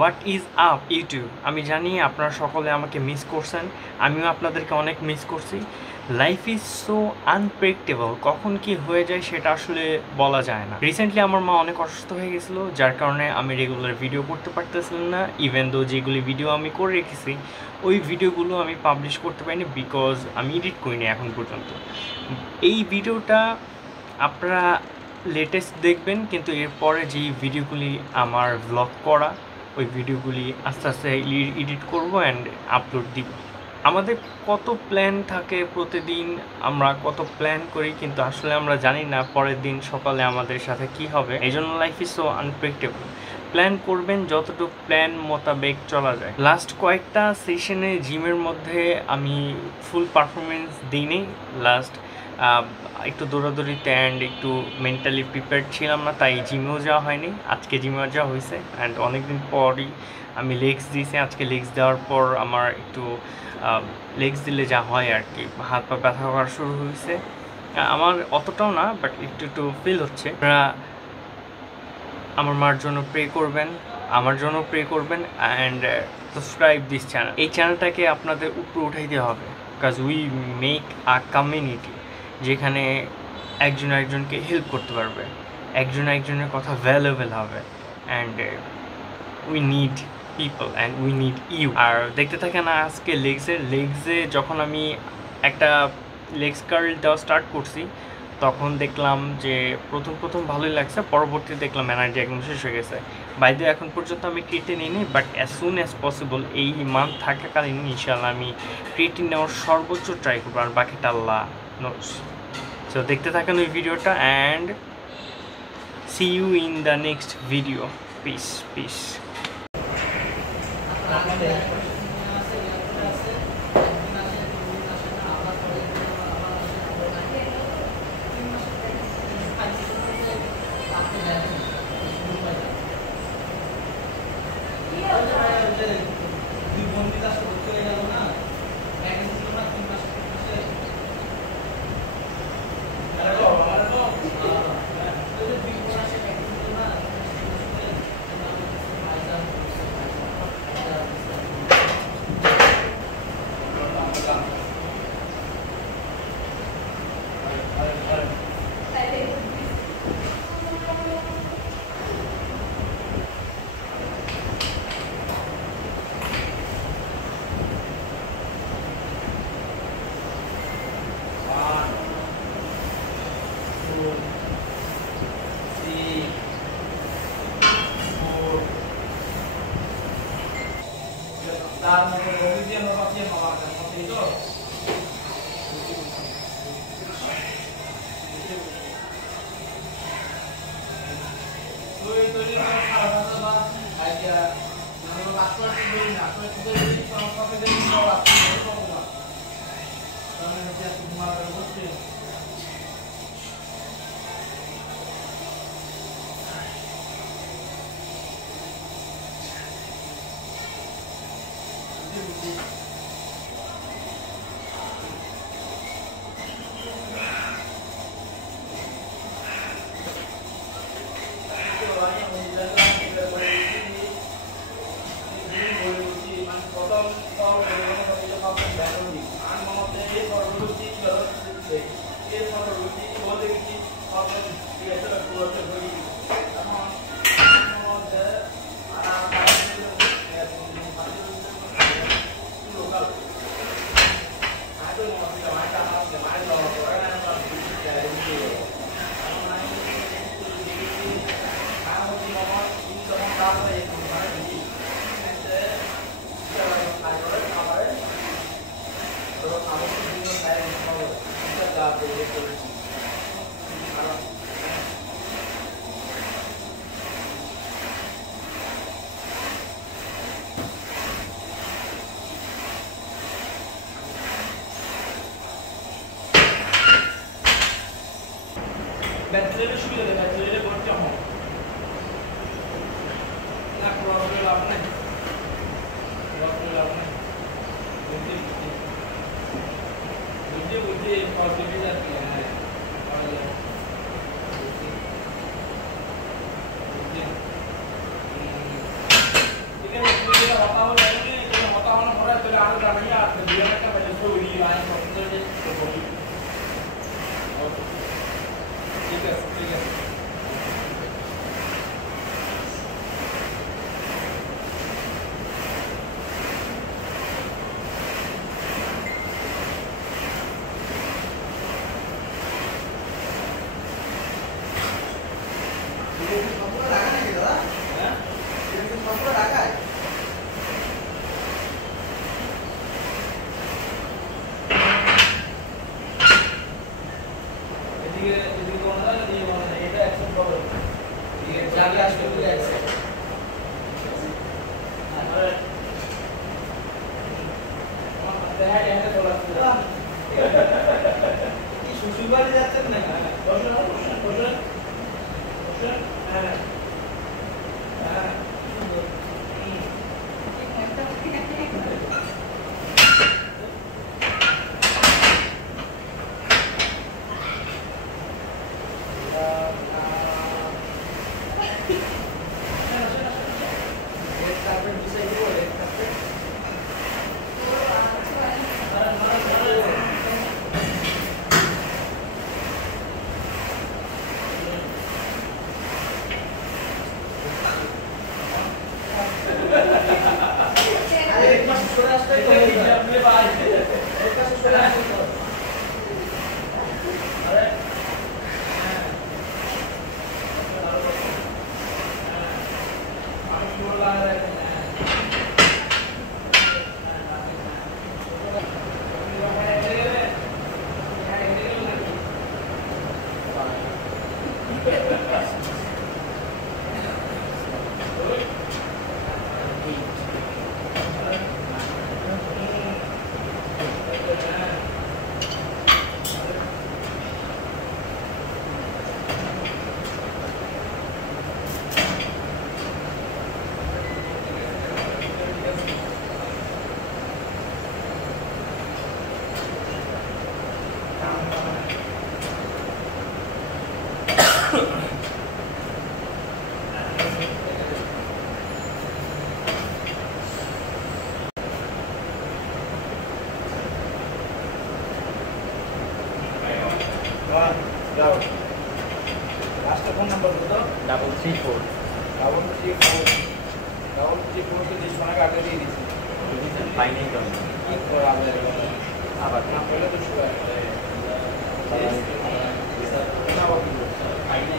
What is up YouTube. আমি জানি আপনারা সকলে আমাকে মিস করছেন, আমিও আপনাদেরকে অনেক মিস করছি। লাইফ ইজ সো আনপ্রেডিক্টেবল, কখন কি হয়ে যায় সেটা আসলে বলা যায় না। রিসেন্টলি আমার মা অনেক অসুস্থ হয়ে গেছিলো, যার কারণে আমি রেগুলার ভিডিও করতে পারতেছিলাম না। ইভেন দো যেগুলি ভিডিও আমি করে রেখেছি ওই ভিডিওগুলো আমি পাবলিশ করতে পারিনি, বিকজ আমি এডিট করিনি এখন পর্যন্ত। এই ভিডিওটা আপনারা লেটেস্ট দেখবেন, কিন্তু এরপরে যেই ভিডিওগুলি আমার ভ্লগ করা ওই ভিডিওগুলি আস্তে আস্তে এডিট করব অ্যান্ড আপলোড দিব। আমাদের কত প্ল্যান থাকে প্রতিদিন, আমরা কত প্ল্যান করি, কিন্তু আসলে আমরা জানি না পরের দিন সকালে আমাদের সাথে কি হবে। এই জন্য life is so unpredictable. Plan করবেন যতটুকু প্ল্যান মোতাবেক চলা যায়। লাস্ট কয়েকটা সেশনে জিমের মধ্যে আমি ফুল পারফরমেন্স দিইনি। লাস্ট একটু দৌড়াদৌড়িতে অ্যান্ড একটু মেন্টালি প্রিপেয়ার্ড ছিলাম না, তাই জিমেও যাওয়া হয়নি। আজকে জিমেও যাওয়া হয়েছে অ্যান্ড অনেকদিন পরই আমি লেগস দিয়েছি। আজকে লেগস দেওয়ার পর আমার একটু লেগস দিলে যা হয় আর কি, হাত পা ব্যথা করা শুরু হয়েছে। আমার অতটাও না, বাট একটু একটু ফিল হচ্ছে। আপনারা আমার মার জন্য প্রে করবেন, আমার জন্য প্রে করবেন অ্যান্ড সাবস্ক্রাইব দিস চ্যানেল। এই চ্যানেলটাকে আপনাদের উপরে উঠাইতে হবে, because we make a community যেখানে একজন একজনকে হেল্প করতে পারবে, একজন একজনের কথা ভ্যালুয়েবল হবে and we need people and we need you. আর দেখতে থাকেন আজকে লেগসে যখন আমি একটা লেগস কার্ল দেওয়া স্টার্ট করছি তখন দেখলাম যে প্রথম ভালোই লাগছে, পরবর্তীতে দেখলাম এনার্জি একদম শেষ হয়ে গেছে। বাইরে এখন পর্যন্ত আমি ক্রিয়েটিন নিইনি, but as soon as possible এই মান্থ থাকাকালীন ইনশাল্লাহ আমি ক্রিয়েটিন নেওয়ার সর্বোচ্চ ট্রাই করবো, আর বাকিটা আল্লাহ নোস। সো দেখতে থাকেন ওই ভিডিওটা and see you in the next video. Peace peace. Dan kemudian lokasi yang melakukan seperti itu. Itu salah satu aja. Yang lakukan itu ini kalau sampai dari bawah itu apa? Karena dia cuma berusaha. ব্যাচেলরে শুরু করে ব্যাচেলরে ভর্তি হও না, problem লাভ নেই, problem লাভ নেই। বুঝে positive আছে। হ্যাঁ ঠিক 1 যাও লাস্ট ফোন নাম্বার কত 334 কে দিস মানে কাটে দিয়ে দিছি পাইনি তো কি করা আবার না বলে তো শুয়ে পাইনি